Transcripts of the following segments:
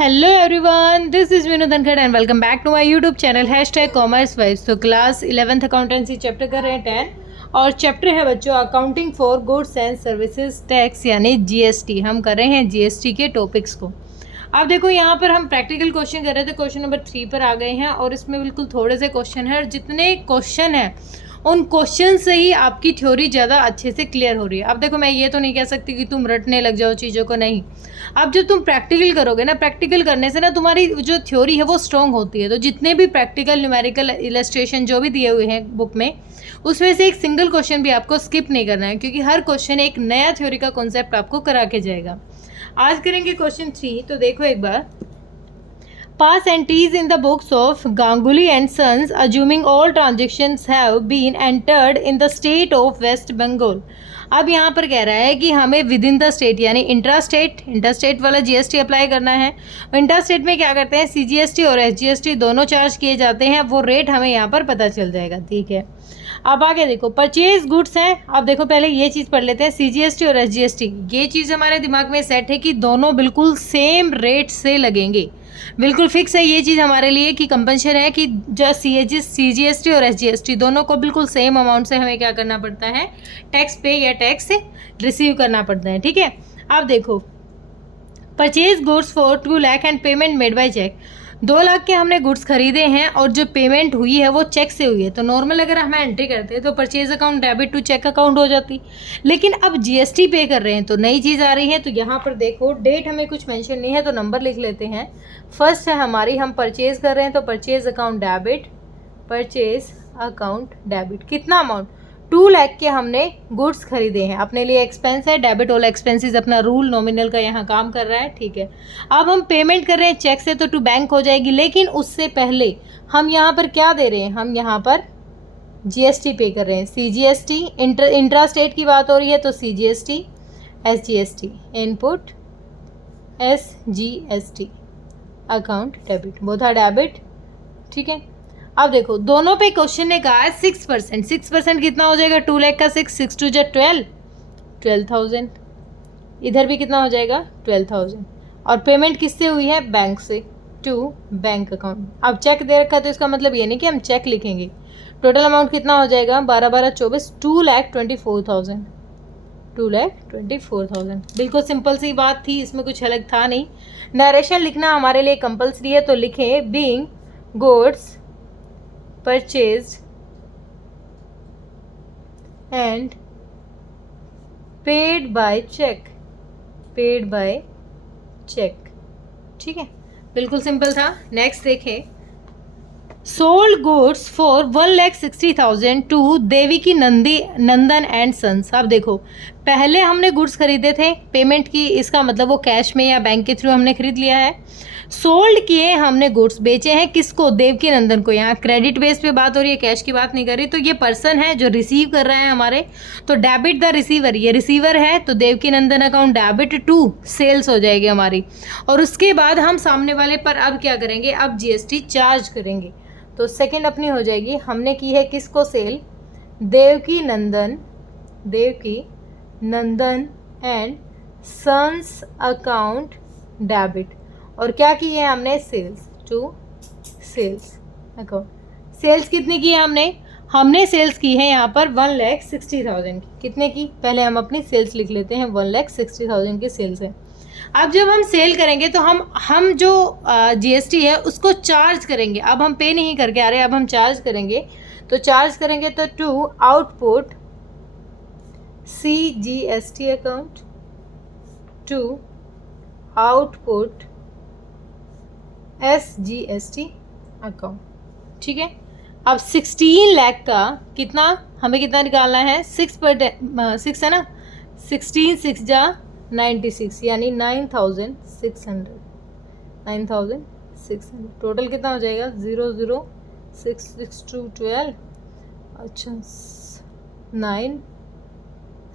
Hello everyone, this is Vinod Dhankhar and welcome back to my YouTube channel commerce wise. तो class 11th accountancy chapter कर रहे हैं 10 और chapter है बच्चों accounting for goods and services tax यानी जीएसटी। हम कर रहे हैं जीएसटी के टॉपिक्स को। अब देखो यहाँ पर हम प्रैक्टिकल क्वेश्चन कर रहे थे, क्वेश्चन नंबर 3 पर आ गए हैं और इसमें बिल्कुल थोड़े से क्वेश्चन है और जितने क्वेश्चन हैं उन क्वेश्चन से ही आपकी थ्योरी ज़्यादा अच्छे से क्लियर हो रही है। अब देखो मैं ये तो नहीं कह सकती कि तुम रटने लग जाओ चीज़ों को, नहीं। अब जब तुम प्रैक्टिकल करोगे ना, प्रैक्टिकल करने से ना तुम्हारी जो थ्योरी है वो स्ट्रॉन्ग होती है। तो जितने भी प्रैक्टिकल न्यूमेरिकल इलस्ट्रेशन जो भी दिए हुए हैं बुक में, उसमें से एक सिंगल क्वेश्चन भी आपको स्किप नहीं करना है, क्योंकि हर क्वेश्चन एक नया थ्योरी का कॉन्सेप्ट आपको करा के जाएगा। आज करेंगे क्वेश्चन 3। तो देखो एक बार, pass entries in the books of Ganguly and Sons assuming all transactions have been entered in the state of West Bengal। अब यहाँ पर कह रहा है कि हमें विद इन द स्टेट यानी इंट्रास्टेट वाला जीएसटी अप्लाई करना है। इंट्रास्टेट में क्या करते हैं, सीजीएसटी और एसजीएसटी दोनों चार्ज किए जाते हैं, वो रेट हमें यहाँ पर पता चल जाएगा। ठीक है, अब आगे देखो परचेज गुड्स हैं। अब देखो पहले ये चीज़ पढ़ लेते हैं, सीजीएसटी और एसजीएसटी। ये चीज़ हमारे दिमाग में सेट है कि दोनों बिल्कुल सेम रेट से लगेंगे, बिल्कुल फिक्स है ये चीज़ हमारे लिए कि कंपल्शन है कि जो सीजीएसटी और एसजीएसटी दोनों को बिल्कुल सेम अमाउंट से हमें क्या करना पड़ता है, टैक्स पे या टैक्स रिसीव करना पड़ता है। ठीक है, अब देखो purchase goods for 2 lakh and payment made by cheque. 2 lakh के हमने गुड्स खरीदे हैं और जो पेमेंट हुई है वो चेक से हुई है। तो नॉर्मल अगर हम एंट्री करते हैं तो purchase account debit to cheque account हो जाती, लेकिन अब जीएसटी पे कर रहे हैं तो नई चीज़ आ रही है। तो यहाँ पर देखो डेट हमें कुछ मेंशन नहीं है तो नंबर लिख लेते हैं। फर्स्ट है हमारी, हम परचेज कर रहे हैं तो purchase account debit, purchase account debit. कितना अमाउंट, 2 लाख के हमने गुड्स खरीदे हैं, अपने लिए एक्सपेंस है, डेबिट ऑल एक्सपेंसेस अपना रूल नॉमिनल का यहाँ काम कर रहा है। ठीक है, अब हम पेमेंट कर रहे हैं चेक से तो टू बैंक हो जाएगी, लेकिन उससे पहले हम यहाँ पर क्या दे रहे हैं, हम यहाँ पर जीएसटी पे कर रहे हैं। सीजीएसटी इंट्रा स्टेट की बात हो रही है तो CGST, SGST input, SGST account debit, both are debit. ठीक है, अब देखो दोनों पे क्वेश्चन ने कहा है 6%। 6% कितना हो जाएगा, 2 लाख का 6 2 जा 12,000। इधर भी कितना हो जाएगा 12,000 और पेमेंट किससे हुई है, बैंक से, टू बैंक अकाउंट। अब चेक दे रखा है तो इसका मतलब ये नहीं कि हम चेक लिखेंगे। टोटल अमाउंट कितना हो जाएगा, 12 12 24, 2,24,000। 2,24,000 बिल्कुल सिंपल सी बात थी, इसमें कुछ अलग था नहीं। नरेशन लिखना हमारे लिए कंपल्सरी है तो लिखें being goods purchased and paid by cheque, paid by cheque. ठीक है, बिल्कुल सिंपल था। नेक्स्ट देखें, sold goods for 1,60,000 to Devaki Nandan and sons. अब देखो पहले हमने गुड्स खरीदे थे, पेमेंट की, इसका मतलब वो कैश में या बैंक के थ्रू हमने खरीद लिया है। सोल्ड किए हमने गुड्स, बेचे हैं किसको, देवकी नंदन को। यहाँ क्रेडिट बेस पे बात हो रही है, कैश की बात नहीं कर रही। तो ये पर्सन है जो रिसीव कर रहा है हमारे, तो डेबिट द रिसीवर, ये रिसीवर है तो देवकी नंदन अकाउंट डेबिट टू सेल्स हो जाएगी हमारी। और उसके बाद हम सामने वाले पर अब क्या करेंगे, अब जीएसटी चार्ज करेंगे। तो सेकंड अपनी हो जाएगी, हमने की है किसको sale, Devki Nandan and sons account debit, और क्या की है हमने, sales to sales account. Sales कितनी की है हमने सेल्स की है यहाँ पर 1,60,000 की। कितने की, पहले हम अपनी सेल्स लिख लेते हैं, 1,60,000 की सेल्स है। अब जब हम सेल करेंगे तो हम जो जीएसटी है उसको चार्ज करेंगे। अब हम पे नहीं करके आ रहे, अब हम चार्ज करेंगे। तो चार्ज करेंगे तो to output CGST account, to output SGST account. ठीक है, अब 16 लाख का कितना हमें कितना निकालना है, 6 है ना, 16 6 जा 96 यानी 9,600। 9,600 टोटल कितना हो जाएगा, 0 6 6 2 12, अच्छा 9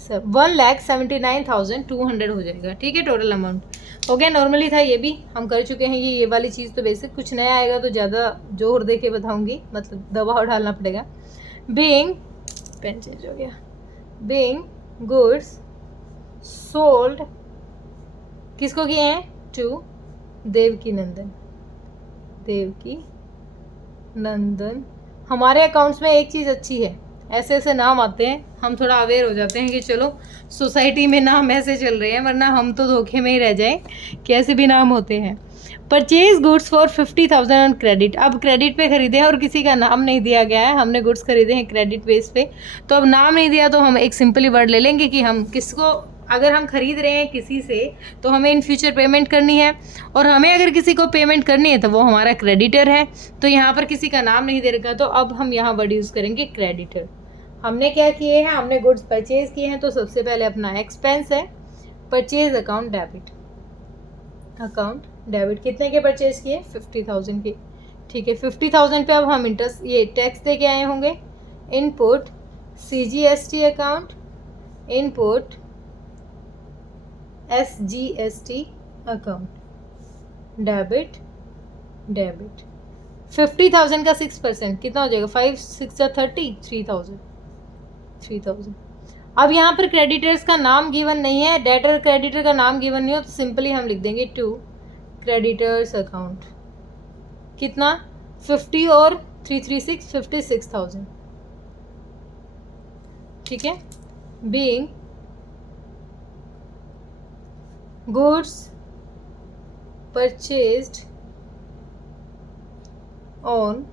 1,79,200 हो जाएगा। ठीक है, टोटल अमाउंट हो गया। नॉर्मली था ये भी, हम कर चुके हैं ये वाली चीज़। तो बेसिक कुछ नया आएगा तो ज़्यादा जोर दे के बताऊँगी, मतलब दबाव डालना पड़ेगा। बीइंग, पेन चेंज हो गया, बीइंग गुड्स सोल्ड किसको किए हैं, टू देवकी नंदन, देवकी नंदन। हमारे अकाउंट्स में एक चीज़ अच्छी है, ऐसे ऐसे नाम आते हैं, हम थोड़ा अवेयर हो जाते हैं कि चलो सोसाइटी में नाम ऐसे चल रहे हैं, वरना हम तो धोखे में ही रह जाएं कि ऐसे भी नाम होते हैं। Purchase goods for 50,000 on credit. अब क्रेडिट पे खरीदे हैं और किसी का नाम नहीं दिया गया है, हमने गुड्स खरीदे हैं क्रेडिट बेस पे, तो अब नाम नहीं दिया तो हम एक सिंपली वर्ड ले लेंगे कि हम किसको, अगर हम खरीद रहे हैं किसी से तो हमें इन फ्यूचर पेमेंट करनी है, और हमें अगर किसी को पेमेंट करनी है तो वो हमारा क्रेडिटर है। तो यहाँ पर किसी का नाम नहीं दे रखा, तो अब हम यहाँ वर्ड यूज़ करेंगे क्रेडिटर। हमने क्या किए हैं, हमने गुड्स परचेज किए हैं, तो सबसे पहले अपना एक्सपेंस है purchase account debit, account debit. कितने के परचेज किए, 50,000 के, ठीक है। 50,000 पे अब हम इंटरेस्ट ये टैक्स दे के आए होंगे। Input CGST account, input SGST account, debit debit. 50,000 का 6% कितना हो जाएगा, 5 6 30, 3,000। अब यहाँ पर क्रेडिटर्स का नाम गिवन नहीं है, डेटर क्रेडिटर का नाम गिवन नहीं हो, तो सिंपली हम लिख देंगे टू क्रेडिटर्स अकाउंट। कितना, 50 और 336, 56,000, ठीक है। Being goods purchased on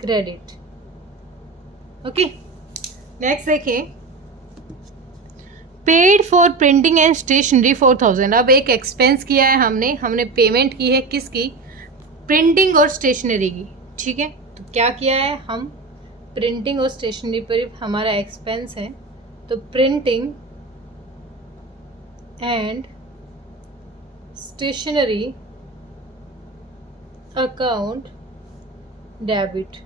credit, okay. Next देखिए, paid for printing and stationery 4,000। अब एक एक्सपेंस किया है हमने पेमेंट की है किसकी, प्रिंटिंग और स्टेशनरी की, ठीक है। तो क्या किया है, हम प्रिंटिंग और स्टेशनरी पर हमारा एक्सपेंस है, तो printing and stationery account debit,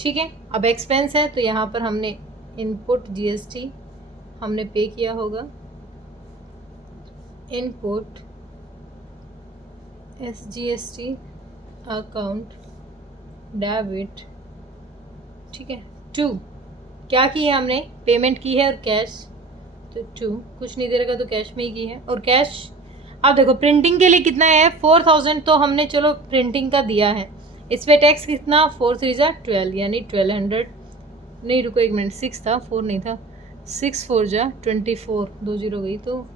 ठीक है। अब एक्सपेंस है तो यहाँ पर हमने इनपुट GST हमने पे किया होगा, इनपुट SGST अकाउंट डेबिट, ठीक है। टू क्या की है हमने, पेमेंट की है और कैश, तो टू कुछ नहीं दे रखा तो कैश में ही की है, और कैश। अब देखो प्रिंटिंग के लिए कितना है, 4,000, तो हमने चलो प्रिंटिंग का दिया है, इस पर टैक्स कितना, 4 3 जा 12, यानी 1200, नहीं रुको एक मिनट, 6 था 4 नहीं था, 6 4 जा 24, 2 0 गई तो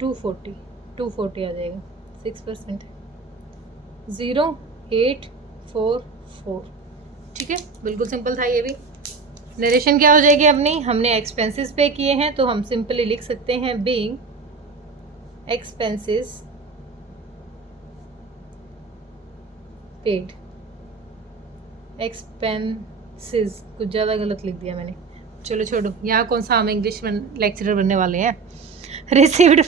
240 आ जाएगा, 6%, 0,844, ठीक है। बिल्कुल सिंपल था ये भी। नरेशन क्या हो जाएगी अपनी, हमने एक्सपेंसेस पे किए हैं तो हम सिंपली लिख सकते हैं बीइंग एक्सपेंसेस पेड, एक्सपेंसेस कुछ ज़्यादा गलत लिख दिया मैंने, चलो छोड़ो, यहाँ कौन सा हम इंग्लिश में लेक्चरर बनने वाले हैं। Received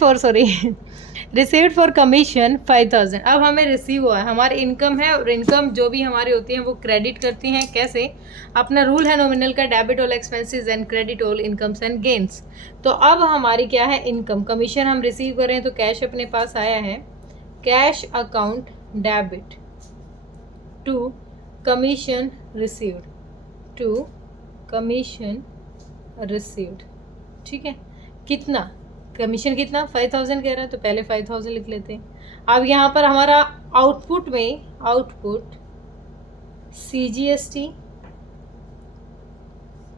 for commission 5,000। अब हमें रिसीव हुआ है, हमारी इनकम है, और इनकम जो भी हमारी होती है वो क्रेडिट करती हैं, कैसे, अपना रूल है नॉमिनल का, debit all expenses and credit all incomes and gains. तो अब हमारी क्या है, इनकम, कमीशन हम रिसीव कर रहे हैं तो कैश अपने पास आया है, cash account debit to commission received, to commission received, ठीक है। कितना, कमीशन कितना, 5,000 कह रहा है तो पहले 5,000 लिख लेते हैं। अब यहाँ पर हमारा आउटपुट में, output CGST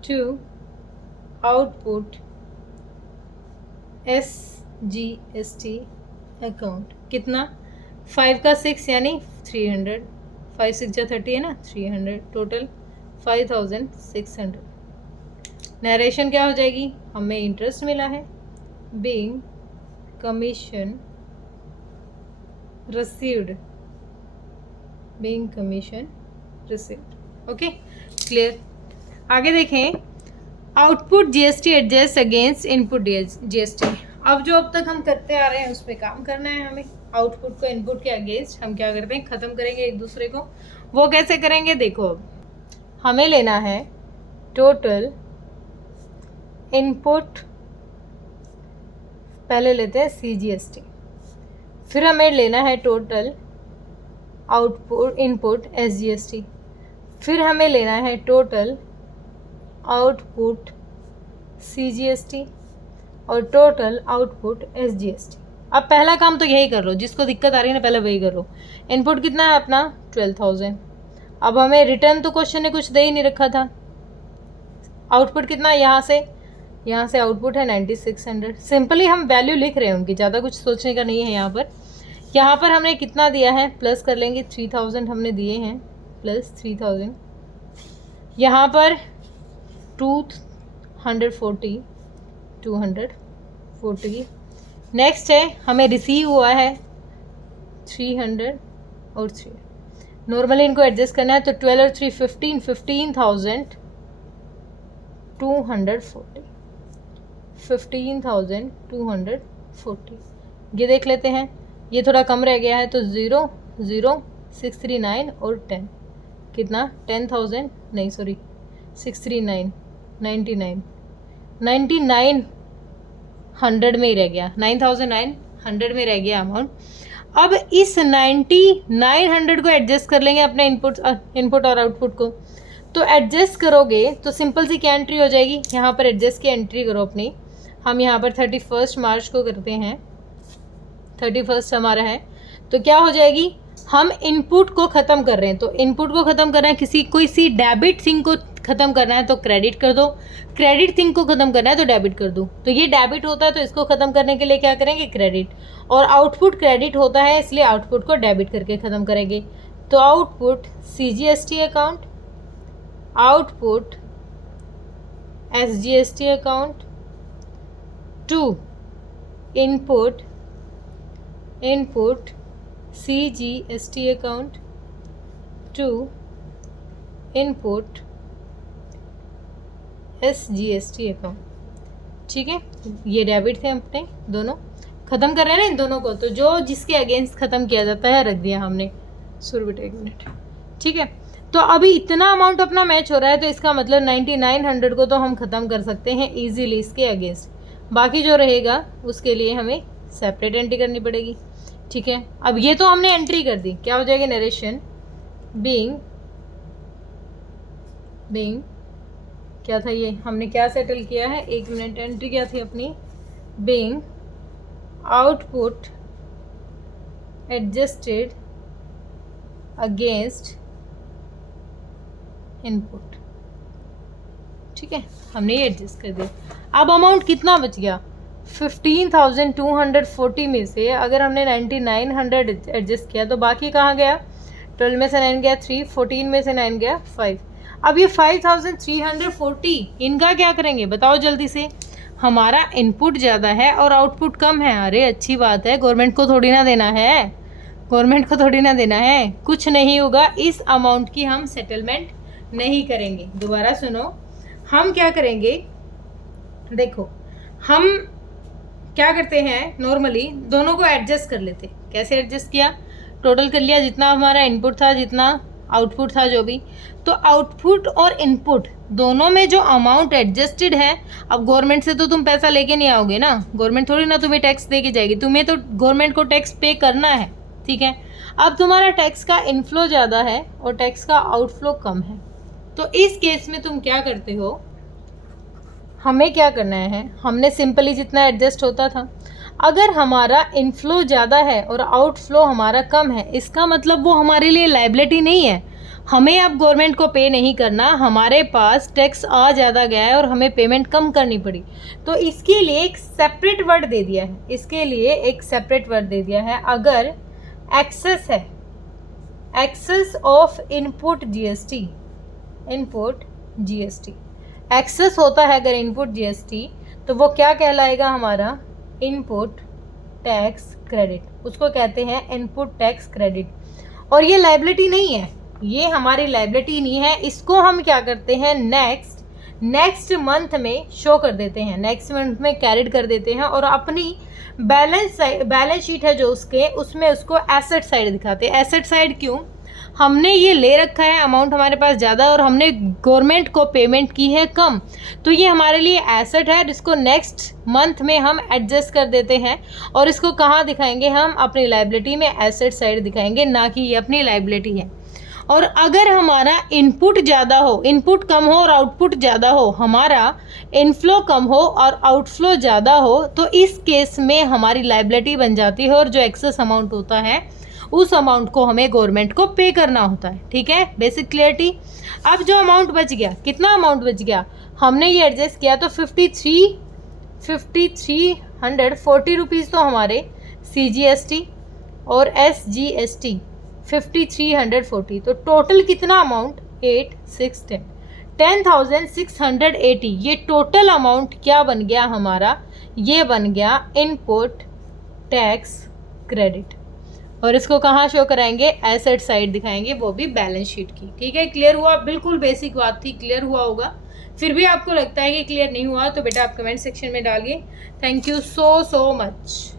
to output SGST account, कितना, 5 का 6 यानी 300, 5 6 जा 30 है ना, 300, टोटल 5,600। नरेशन क्या हो जाएगी, हमें इंटरेस्ट मिला है, being commission received, being commission received, okay clear. आगे देखें, output GST adjust against input GST। अब जो अब तक हम करते आ रहे हैं उस पर काम करना है हमें, आउटपुट को इनपुट के अगेंस्ट हम क्या करते हैं, ख़त्म करेंगे एक दूसरे को। वो कैसे करेंगे, देखो अब हमें लेना है टोटल इनपुट, पहले लेते हैं CGST, फिर हमें लेना है टोटल आउटपुट इनपुट SGST, फिर हमें लेना है टोटल आउटपुट CGST और टोटल आउटपुट SGST। अब पहला काम तो यही कर लो, जिसको दिक्कत आ रही है ना पहले वही करो। इनपुट कितना है अपना 12,000। अब हमें रिटर्न तो क्वेश्चन ने कुछ दे ही नहीं रखा था। आउटपुट कितना है, यहाँ से आउटपुट है 9600। सिंपली हम वैल्यू लिख रहे हैं उनकी, ज़्यादा कुछ सोचने का नहीं है। यहाँ पर हमने कितना दिया है, प्लस कर लेंगे 3000 हमने दिए हैं, प्लस 3000। यहाँ पर 240 नेक्स्ट है हमें रिसीव हुआ है 300 और 3। नॉर्मली इनको एडजस्ट करना है तो 12 और 3 15,240 15,240। ये देख लेते हैं, ये थोड़ा कम रह गया है तो 0 0 639 और 10 कितना 10,000 नहीं सॉरी 639 99 100 में ही रह गया, 9,900 में रह गया अमाउंट। अब इस 9,900 को एडजस्ट कर लेंगे अपने इनपुट और आउटपुट को। तो एडजस्ट करोगे तो सिंपल सी क्या एंट्री हो जाएगी, यहाँ पर एडजस्ट की एंट्री करो अपनी। हम यहाँ पर 31 मार्च को करते हैं, 31 हमारा है तो क्या हो जाएगी, हम इनपुट को ख़त्म कर रहे हैं तो इनपुट को ख़त्म करना है, कोई सी डेबिट थिंग को ख़त्म करना है तो क्रेडिट कर दो, क्रेडिट थिंग को ख़त्म करना है तो डेबिट कर दो। तो ये डेबिट होता है तो इसको ख़त्म करने के लिए क्या करेंगे, क्रेडिट। और आउटपुट क्रेडिट होता है इसलिए आउटपुट को डेबिट करके ख़त्म करेंगे। तो output CGST account, output SGST account to input CGST account to input SGST account. ठीक है, ये डेबिट थे अपने, दोनों ख़त्म कर रहे हैं ना इन दोनों को, तो जो जिसके अगेंस्ट ख़त्म किया जाता है रख दिया हमने। सुर बेटा 1 मिनट। ठीक है, तो अभी इतना अमाउंट अपना मैच हो रहा है तो इसका मतलब 9,900 को तो हम ख़त्म कर सकते हैं इजीली इसके अगेंस्ट। बाकी जो रहेगा उसके लिए हमें सेपरेट एंट्री करनी पड़ेगी। ठीक है, अब ये तो हमने एंट्री कर दी, क्या हो जाएगी, नरेशन बीइंग क्या था ये, हमने क्या सेटल किया है, 1 मिनट, एंट्री क्या थी अपनी, being output adjusted against input. ठीक है, हमने ये एडजस्ट कर दिया। अब अमाउंट कितना बच गया, 15,240 में से अगर हमने 9,900 एडजस्ट किया तो बाकी कहाँ गया, 12 में से 9 गया 3, 14 में से 9 गया 5। अब ये 5,340 इनका क्या करेंगे बताओ जल्दी से। हमारा इनपुट ज़्यादा है और आउटपुट कम है, अरे अच्छी बात है, गवर्नमेंट को थोड़ी ना देना है, कुछ नहीं होगा, इस अमाउंट की हम सेटलमेंट नहीं करेंगे। दोबारा सुनो, हम क्या करेंगे, देखो हम क्या करते हैं, नॉर्मली दोनों को एडजस्ट कर लेते। कैसे एडजस्ट किया, टोटल कर लिया जितना हमारा इनपुट था जितना आउटपुट था जो भी, तो आउटपुट और इनपुट दोनों में जो अमाउंट एडजस्टेड है, अब गवर्नमेंट से तो तुम पैसा लेके नहीं आओगे ना, गवर्नमेंट थोड़ी ना तुम्हें टैक्स दे के जाएगी, तुम्हें तो गवर्नमेंट को टैक्स पे करना है। ठीक है, अब तुम्हारा टैक्स का इनफ्लो ज़्यादा है और टैक्स का आउटफ्लो कम है, तो इस केस में तुम क्या करते हो, हमें क्या करना है, हमने सिंपली जितना एडजस्ट होता था, अगर हमारा इनफ्लो ज़्यादा है और आउटफ्लो हमारा कम है, इसका मतलब वो हमारे लिए लायबिलिटी नहीं है, हमें अब गवर्नमेंट को पे नहीं करना, हमारे पास टैक्स आ ज़्यादा गया है और हमें पेमेंट कम करनी पड़ी, तो इसके लिए एक सेपरेट वर्ड दे दिया है, अगर एक्सेस है, excess of input GST excess होता है अगर इनपुट जीएसटी, तो वो क्या कहलाएगा, हमारा इनपुट टैक्स क्रेडिट, उसको कहते हैं इनपुट टैक्स क्रेडिट। और ये लायबिलिटी नहीं है, ये हमारी लायबिलिटी नहीं है, इसको हम क्या करते हैं, नेक्स्ट मंथ में शो कर देते हैं, नेक्स्ट मंथ में कैरिड कर देते हैं और अपनी बैलेंस शीट है जो उसमें उसको एसेट साइड दिखाते हैं। एसेट साइड क्यों, हमने ये ले रखा है अमाउंट हमारे पास ज़्यादा और हमने गवर्नमेंट को पेमेंट की है कम, तो ये हमारे लिए एसेट है जिसको नेक्स्ट मंथ में हम एडजस्ट कर देते हैं और इसको कहाँ दिखाएंगे, हम अपनी लायबिलिटी में एसेट साइड दिखाएंगे, ना कि ये अपनी लायबिलिटी है। और अगर हमारा इनपुट ज़्यादा हो, इनपुट कम हो और आउटपुट ज़्यादा हो, हमारा इनफ्लो कम हो और आउटफ्लो ज़्यादा हो, तो इस केस में हमारी लायबिलिटी बन जाती है और जो एक्सेस अमाउंट होता है उस अमाउंट को हमें गवर्नमेंट को पे करना होता है। ठीक है, बेसिक क्लियरिटी। अब जो अमाउंट बच गया, कितना अमाउंट बच गया, हमने ये एडजस्ट किया तो 5340 रुपीज़ तो हमारे CGST और SGST 5340, तो टोटल कितना अमाउंट 10,680। ये टोटल अमाउंट क्या बन गया हमारा, ये बन गया इनपुट टैक्स क्रेडिट। और इसको कहाँ शो कराएंगे, एसेट साइड दिखाएंगे, वो भी बैलेंस शीट की। ठीक है, क्लियर हुआ? बिल्कुल बेसिक बात थी, क्लियर हुआ होगा। फिर भी आपको लगता है कि क्लियर नहीं हुआ तो बेटा आप कमेंट सेक्शन में डालिए। Thank you so much.